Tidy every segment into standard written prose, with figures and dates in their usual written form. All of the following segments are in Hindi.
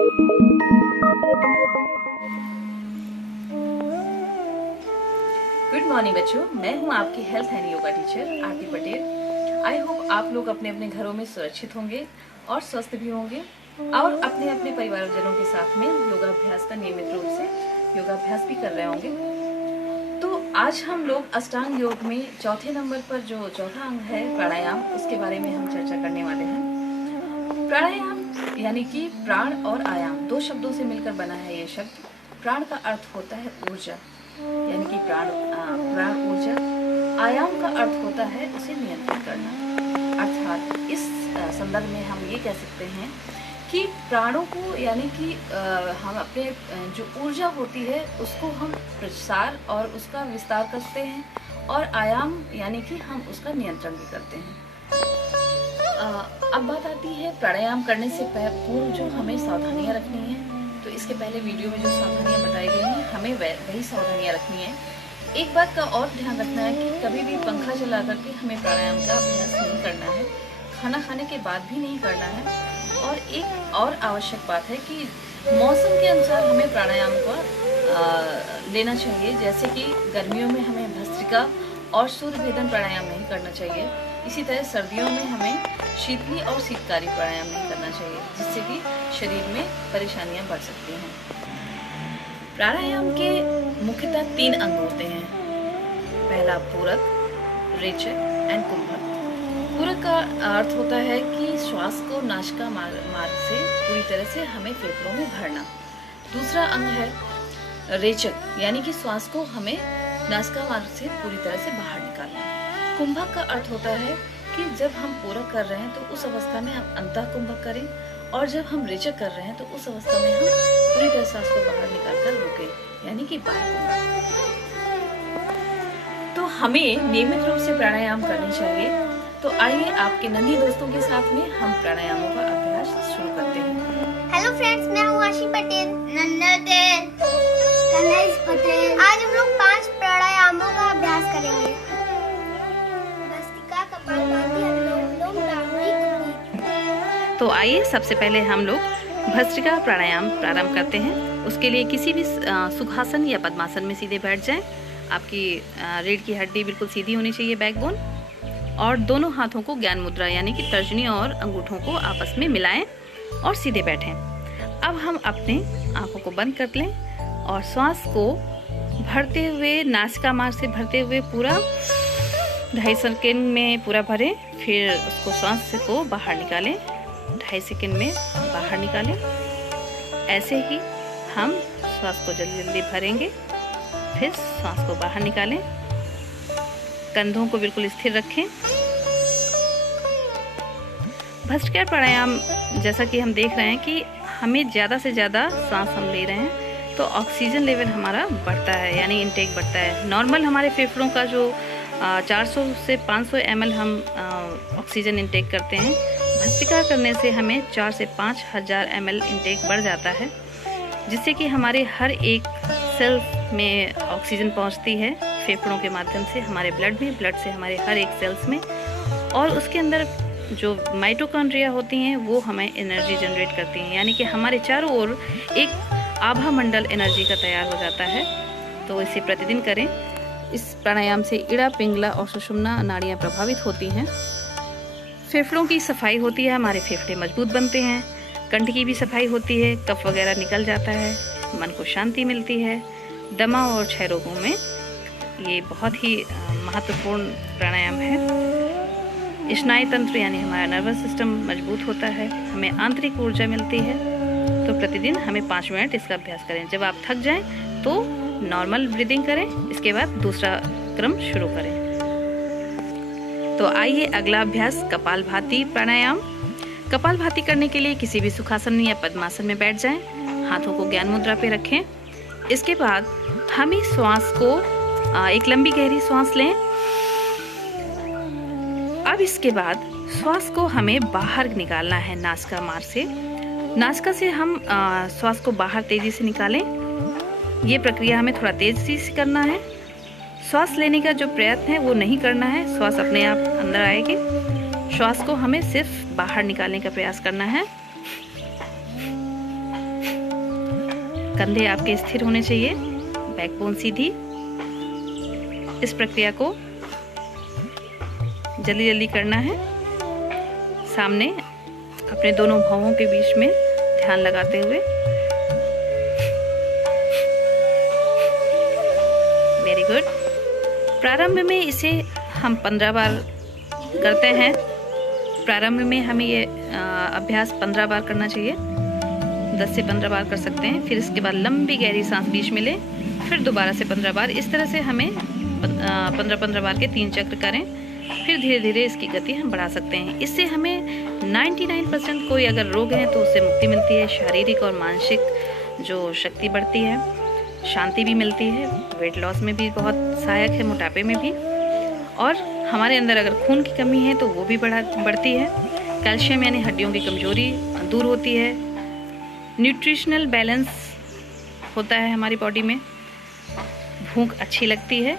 गुड मॉर्निंग बच्चों, मैं हूं आपकी health and yoga teacher Aarti Patel. I hope आप लोग अपने अपने घरों में सुरक्षित होंगे और स्वस्थ भी होंगे और अपने अपने परिवारजनों के साथ में योगाभ्यास का नियमित रूप से योगाभ्यास भी कर रहे होंगे। तो आज हम लोग अष्टांग योग में चौथे नंबर पर जो चौथा अंग है प्राणायाम, उसके बारे में हम चर्चा करने वाले हैं। प्राणायाम यानी कि प्राण और आयाम दो शब्दों से मिलकर बना है ये शब्द। प्राण का अर्थ होता है ऊर्जा, यानी कि प्राण ऊर्जा। आयाम का अर्थ होता है उसे नियंत्रित करना। अर्थात इस संदर्भ में हम ये कह सकते हैं कि प्राणों को यानी कि हम अपने जो ऊर्जा होती है उसको हम प्रसार और उसका विस्तार करते हैं, और आयाम यानी कि हम उसका नियंत्रण भी करते हैं। अब बात आती है प्राणायाम करने से पूर्व जो हमें सावधानियां रखनी है। तो इसके पहले वीडियो में जो सावधानियां बताई गई हैं हमें वही सावधानियां रखनी है। एक बात का और ध्यान रखना है कि कभी भी पंखा चला करके हमें प्राणायाम का अभ्यास नहीं करना है, खाना खाने के बाद भी नहीं करना है। और एक और आवश्यक बात है कि मौसम के अनुसार हमें प्राणायाम को लेना चाहिए। जैसे कि गर्मियों में हमें भस्त्रिका और सूर्य भेदन प्राणायाम नहीं करना चाहिए। इसी तरह सर्दियों में हमें शीतली और शीतकारी प्राणायाम नहीं करना चाहिए, जिससे कि शरीर में परेशानियां बढ़ सकती हैं। प्राणायाम के मुख्यतः 3 अंग होते हैं। पहला पूरक, रेचक एंड कुंभक। पूरक का अर्थ होता है कि श्वास को नासिका मार्ग से पूरी तरह से हमें फेफड़ों में भरना। दूसरा अंग है रेचक, यानी कि श्वास को हमें नासिका मार्ग से पूरी तरह से बाहर निकालना। कुंभक का अर्थ होता है कि जब हम पूरक कर रहे हैं तो उस अवस्था में हम अंतः कुंभक करें, और जब हम रेचक कर रहे हैं तो उस अवस्था में हम पूरी तरह सांस को बाहर निकालकर रोकें, यानी कि बाह्य कुंभक। तो हमें नियमित रूप से प्राणायाम करनी चाहिए। तो आइए आपके नन्ही दोस्तों के साथ में हम प्राणायामों का अभ्यास शुरू करते हैं। हेलो फ्रेंड्स, मैं हूँ आशी पटेल। कन्हैया पटेल। आज हम लोग 5 प्राणायामों का अभ्यास करेंगे। भस्त्रिका, कपालभाति, अनुलोम विलोम। तो आइए सबसे पहले हम लोग भस्त्रिका प्राणायाम प्रारंभ करते हैं। उसके लिए किसी भी सुखासन या पद्मासन में सीधे बैठ जाएं। आपकी रीढ़ की हड्डी बिल्कुल सीधी होनी चाहिए, बैकबोन, और दोनों हाथों को ज्ञान मुद्रा यानी कि तर्जनी और अंगूठों को आपस में मिलाएं और सीधे बैठें। अब हम अपने आंखों को बंद कर लें और श्वास को भरते हुए नासिका मार्ग से भरते हुए पूरा 2.5 सेकंड में पूरा भरें। फिर उसको श्वास को बाहर निकालें, 2.5 सेकंड में बाहर निकालें। ऐसे ही हम श्वास को जल्दी जल्दी भरेंगे, फिर श्वास को बाहर निकालें। कंधों को बिल्कुल स्थिर रखें। भस्त्रिका प्राणायाम जैसा कि हम देख रहे हैं कि हमें ज़्यादा से ज़्यादा सांस हम ले रहे हैं तो ऑक्सीजन लेवल हमारा बढ़ता है, यानी इनटेक बढ़ता है। नॉर्मल हमारे फेफड़ों का जो 400 से 500 ml हम ऑक्सीजन इनटेक करते हैं, भस्त्रिका करने से हमें 4 से 5,000 ml इनटेक बढ़ जाता है, जिससे कि हमारे हर एक सेल में ऑक्सीजन पहुंचती है फेफड़ों के माध्यम से हमारे ब्लड में, ब्लड से हमारे हर एक सेल्स में, और उसके अंदर जो माइटोकॉन्ड्रिया होती हैं वो हमें एनर्जी जनरेट करती हैं, यानी कि हमारे चारों ओर एक आभा मंडल एनर्जी का तैयार हो जाता है। तो इसे प्रतिदिन करें। इस प्राणायाम से इड़ा, पिंगला और सुषुम्ना नाड़ियाँ प्रभावित होती हैं। फेफड़ों की सफाई होती है, हमारे फेफड़े मजबूत बनते हैं। कंठ की भी सफाई होती है, कफ वगैरह निकल जाता है, मन को शांति मिलती है। दमा और क्षय रोगों में ये बहुत ही महत्वपूर्ण प्राणायाम है। स्नायु तंत्र यानी हमारा नर्वस सिस्टम मजबूत होता है, हमें आंतरिक ऊर्जा मिलती है। तो प्रतिदिन हमें 5 मिनट इसका अभ्यास करें। जब आप थक जाएं तो नॉर्मल ब्रीदिंग करें, इसके बाद दूसरा क्रम शुरू करें। तो आइए अगला अभ्यास कपालभाति प्राणायाम। कपालभाति करने के लिए किसी भी सुखासन या पद्मासन में बैठ जाएं, हाथों को ज्ञान मुद्रा पे रखें। इसके बाद हम इस श्वास को एक लंबी गहरी श्वास लें। अब इसके बाद श्वास को हमें बाहर निकालना है नासिका मार्ग से। नासिका से हम श्वास को बाहर तेजी से निकालें। ये प्रक्रिया हमें थोड़ा तेजी से करना है। श्वास लेने का जो प्रयत्न है वो नहीं करना है, श्वास अपने आप अंदर आएगी। श्वास को हमें सिर्फ बाहर निकालने का प्रयास करना है। कंधे आपके स्थिर होने चाहिए, बैकबोन सीधी। इस प्रक्रिया को जल्दी जल्दी करना है। सामने अपने दोनों भौहों के बीच में ध्यान लगाते हुए। Very good. प्रारंभ में इसे हम 15 बार करते हैं। प्रारंभ में हमें ये अभ्यास 15 बार करना चाहिए, 10 से 15 बार कर सकते हैं। फिर इसके बाद लंबी गहरी सांस बीच में लें, फिर दोबारा से 15 बार। इस तरह से हमें 15-15 बार के 3 चक्र करें। फिर धीरे धीरे इसकी गति हम बढ़ा सकते हैं। इससे हमें 99% कोई अगर रोग है तो उससे मुक्ति मिलती है। शारीरिक और मानसिक जो शक्ति बढ़ती है, शांति भी मिलती है। वेट लॉस में भी बहुत सहायक है, मोटापे में भी। और हमारे अंदर अगर खून की कमी है तो वो भी बढ़ती है। कैल्शियम यानी हड्डियों की कमजोरी दूर होती है। न्यूट्रिशनल बैलेंस होता है हमारी बॉडी में। भूख अच्छी लगती है,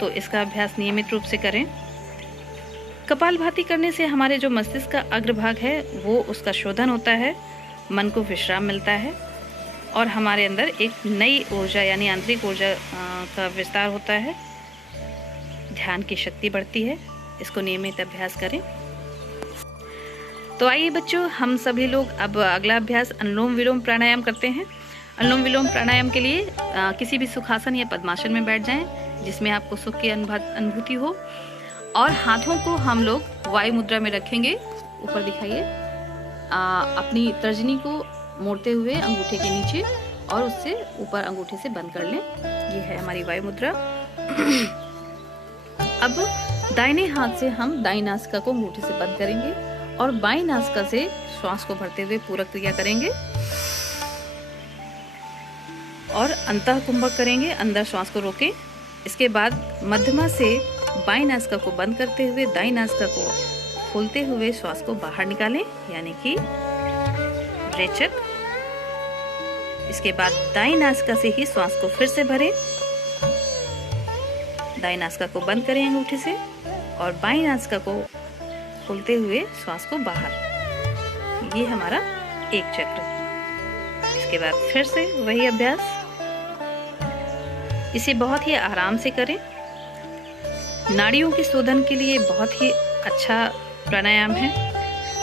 तो इसका अभ्यास नियमित रूप से करें। कपालभाति करने से हमारे जो मस्तिष्क का अग्रभाग है वो उसका शोधन होता है, मन को विश्राम मिलता है और हमारे अंदर एक नई ऊर्जा यानी आंतरिक ऊर्जा का विस्तार होता है। ध्यान की शक्ति बढ़ती है। इसको नियमित अभ्यास करें। तो आइए बच्चों, हम सभी लोग अब अगला अभ्यास अनुलोम विलोम प्राणायाम करते हैं। अनुलोम विलोम प्राणायाम के लिए किसी भी सुखासन या पद्मासन में बैठ जाएं जिसमें आपको सुख की अनुभूति हो, और हाथों को हम लोग वायु मुद्रा में रखेंगे। ऊपर दिखाइए। अपनी तर्जनी को मोड़ते हुए अंगूठे के नीचे और उससे ऊपर अंगूठे से बंद कर लें। ये है हमारी वायु मुद्रा। अब दाहिने हाथ से हम दाई नासिका को अंगूठे से बंद करेंगे और बाई नासिका से श्वास को भरते हुए पूरक क्रिया करेंगे और अंतः कुंभक करेंगे, अंदर श्वास को रोकें। इसके बाद मध्यमा से बाई नासिका को बंद करते हुए दाई नासिका को खोलते हुए श्वास को बाहर निकालें, यानी कि रेचक। इसके बाद दाई नासिका से ही श्वास को फिर से भरें। दाई नासिका को बंद करें अंगूठे से और बाई नासिका को खोलते हुए श्वास को बाहर। ये हमारा एक चक्र। इसके बाद फिर से वही अभ्यास। इसे बहुत ही आराम से करें। नाड़ियों के शोधन के लिए बहुत ही अच्छा प्राणायाम है।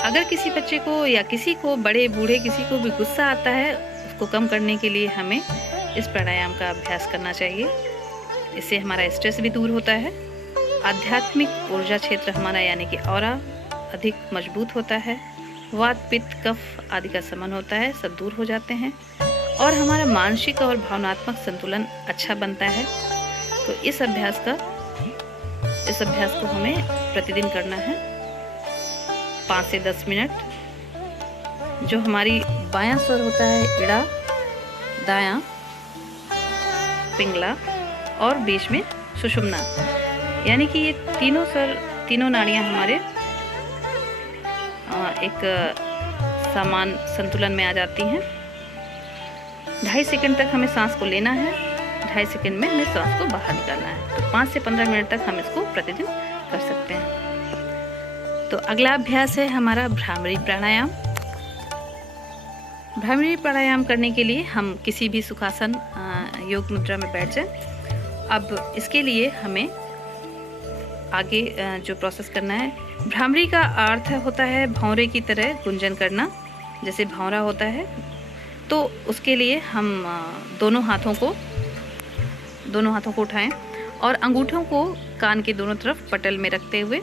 अगर किसी बच्चे को या किसी को, बड़े बूढ़े किसी को भी गुस्सा आता है, उसको कम करने के लिए हमें इस प्राणायाम का अभ्यास करना चाहिए। इससे हमारा स्ट्रेस भी दूर होता है। आध्यात्मिक ऊर्जा क्षेत्र हमारा यानी कि ऑरा अधिक मजबूत होता है। वात, पित्त, कफ आदि का समन होता है, सब दूर हो जाते हैं और हमारा मानसिक और भावनात्मक संतुलन अच्छा बनता है। तो इस अभ्यास को हमें प्रतिदिन करना है 5 से 10 मिनट। जो हमारी बायां स्वर होता है इड़ा, दायां पिंगला और बीच में सुषुम्ना, यानी कि ये तीनों स्वर, तीनों नाड़ियां हमारे एक समान संतुलन में आ जाती हैं। 2.5 सेकंड तक हमें सांस को लेना है, 2.5 सेकंड में हमें सांस को बाहर निकालना है। तो 5 से 15 मिनट तक हम इसको प्रतिदिन कर सकते हैं। तो अगला अभ्यास है हमारा भ्रामरी प्राणायाम। भ्रामरी प्राणायाम करने के लिए हम किसी भी सुखासन योग मुद्रा में बैठ जाएं। अब इसके लिए हमें आगे जो प्रोसेस करना है, भ्रामरी का अर्थ होता है भौरे की तरह गुंजन करना, जैसे भौरा होता है। तो उसके लिए हम दोनों हाथों को उठाएं और अंगूठों को कान के दोनों तरफ पटल में रखते हुए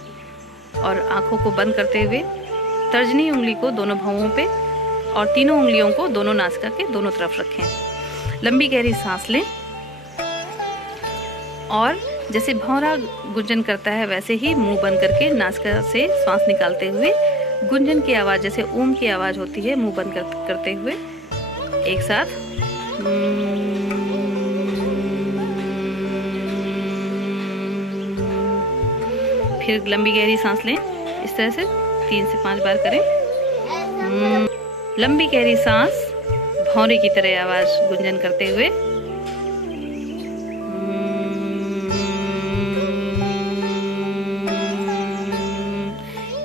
और आंखों को बंद करते हुए तर्जनी उंगली को दोनों भौहों पे और तीनों उंगलियों को दोनों नासिका के दोनों तरफ रखें। लंबी गहरी सांस लें और जैसे भौरा गुंजन करता है वैसे ही मुंह बंद करके नासिका से श्वास निकालते हुए गुंजन की आवाज़, जैसे ओम की आवाज़ होती है, मुंह बंद करते हुए एक साथ फिर लंबी गहरी सांस लें। इस तरह से 3 से 5 बार करें। लंबी गहरी सांस, भौरे की तरह आवाज़ गुंजन करते हुए।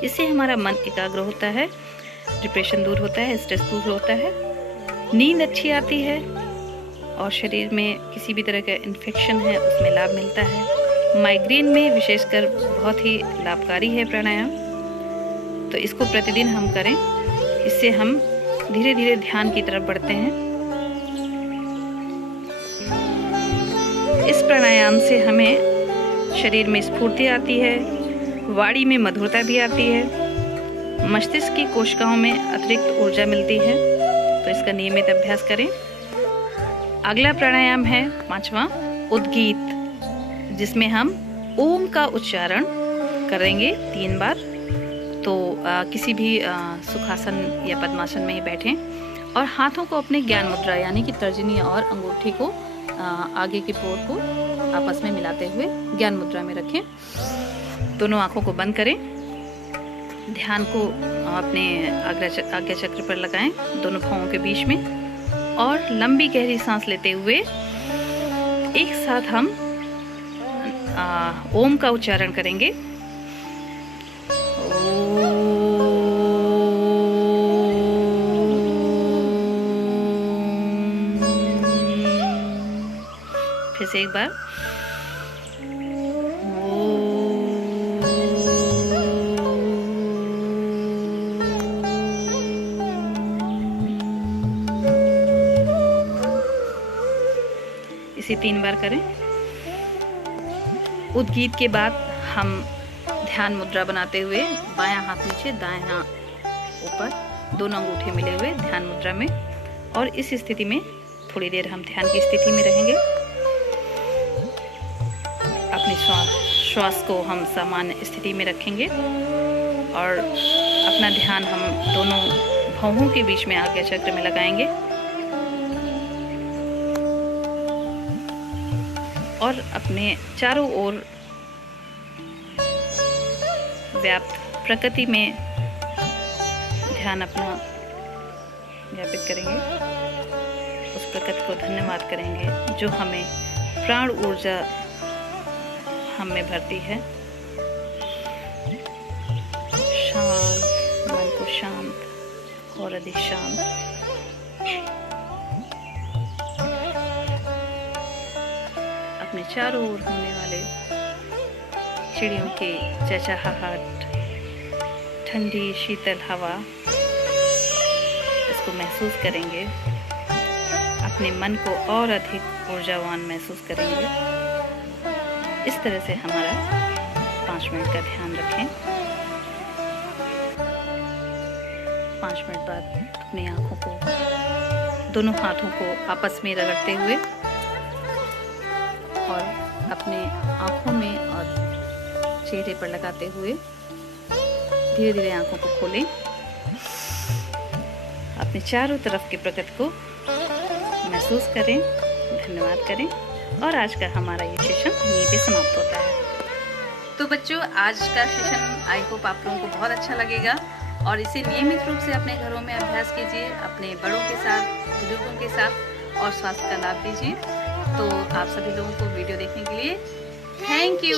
इससे हमारा मन एकाग्र होता है, डिप्रेशन दूर होता है, स्ट्रेस दूर होता है, नींद अच्छी आती है और शरीर में किसी भी तरह का इन्फेक्शन है उसमें लाभ मिलता है। माइग्रेन में विशेषकर बहुत ही लाभकारी है प्राणायाम, तो इसको प्रतिदिन हम करें। इससे हम धीरे धीरे ध्यान की तरफ बढ़ते हैं। इस प्राणायाम से हमें शरीर में स्फूर्ति आती है, वाणी में मधुरता भी आती है, मस्तिष्क की कोशिकाओं में अतिरिक्त ऊर्जा मिलती है। तो इसका नियमित अभ्यास करें। अगला प्राणायाम है 5वां उद्गीत, जिसमें हम ओम का उच्चारण करेंगे 3 बार। तो किसी भी सुखासन या पद्मासन में ही बैठें और हाथों को अपने ज्ञान मुद्रा यानी कि तर्जनी और अंगूठी को आगे की पोर को आपस में मिलाते हुए ज्ञान मुद्रा में रखें। दोनों आंखों को बंद करें। ध्यान को अपने आज्ञा चक्र पर लगाएं, दोनों पांवों के बीच में, और लंबी गहरी सांस लेते हुए एक साथ हम ओम का उच्चारण करेंगे। फिर से एक बार। इसे 3 बार करें। उद्गीत के बाद हम ध्यान मुद्रा बनाते हुए बायां हाथ नीचे दाएं हाथ ऊपर, दोनों अंगूठे मिले हुए ध्यान मुद्रा में, और इस स्थिति में थोड़ी देर हम ध्यान की स्थिति में रहेंगे। अपने श्वास को हम सामान्य स्थिति में रखेंगे और अपना ध्यान हम दोनों भौहों के बीच में आज्ञा चक्र में लगाएंगे और अपने चारों ओर व्याप्त प्रकृति में ध्यान अपना व्यापित करेंगे। उस प्रकृति को धन्यवाद करेंगे जो हमें प्राण ऊर्जा हम में भरती है। शांत मन को शांत और अधिक शांत। अपने चारों ओर होने वाले चिड़ियों की चहचहाहट, ठंडी शीतल हवा, इसको महसूस करेंगे। अपने मन को और अधिक ऊर्जावान महसूस करेंगे। इस तरह से हमारा 5 मिनट का ध्यान रखें। 5 मिनट बाद अपनी आंखों को, दोनों हाथों को आपस में रगड़ते हुए और अपने आंखों में और चेहरे पर लगाते हुए धीरे धीरे आंखों को खोलें। अपने चारों तरफ की प्रकृति को महसूस करें, धन्यवाद करें, और आज का हमारा ये सेशन यहीं पे समाप्त होता है। तो बच्चों, आज का सेशन आई होप आप लोगों को बहुत अच्छा लगेगा और इसे नियमित रूप से अपने घरों में अभ्यास कीजिए, अपने बड़ों के साथ, बुजुर्गों के साथ, और स्वास्थ्य का लाभ लीजिए। तो आप सभी लोगों को वीडियो देखने के लिए थैंक यू।